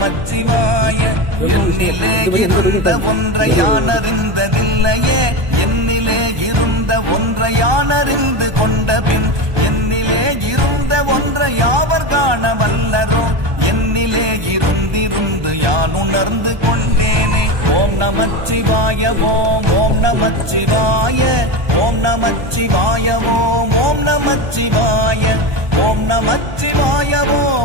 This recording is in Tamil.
மச்சிவாய ஒன்றையானதில்லையே என்னிலே இருந்த ஒன்றையானறிந்து கொண்ட பின் என்னிலே இருந்த ஒன்றை யாவர் காண வல்லரோ என்னிலே இருந்திருந்து யான் உணர்ந்து கொண்டேனே ஓம் நமச்சிவாய ஓம் ஓம் நமச்சிவாய ஓம் நமச்சிவாய ஓம் ஓம் நமச்சிவாய ஓம் நமச்சிவாய ஓம்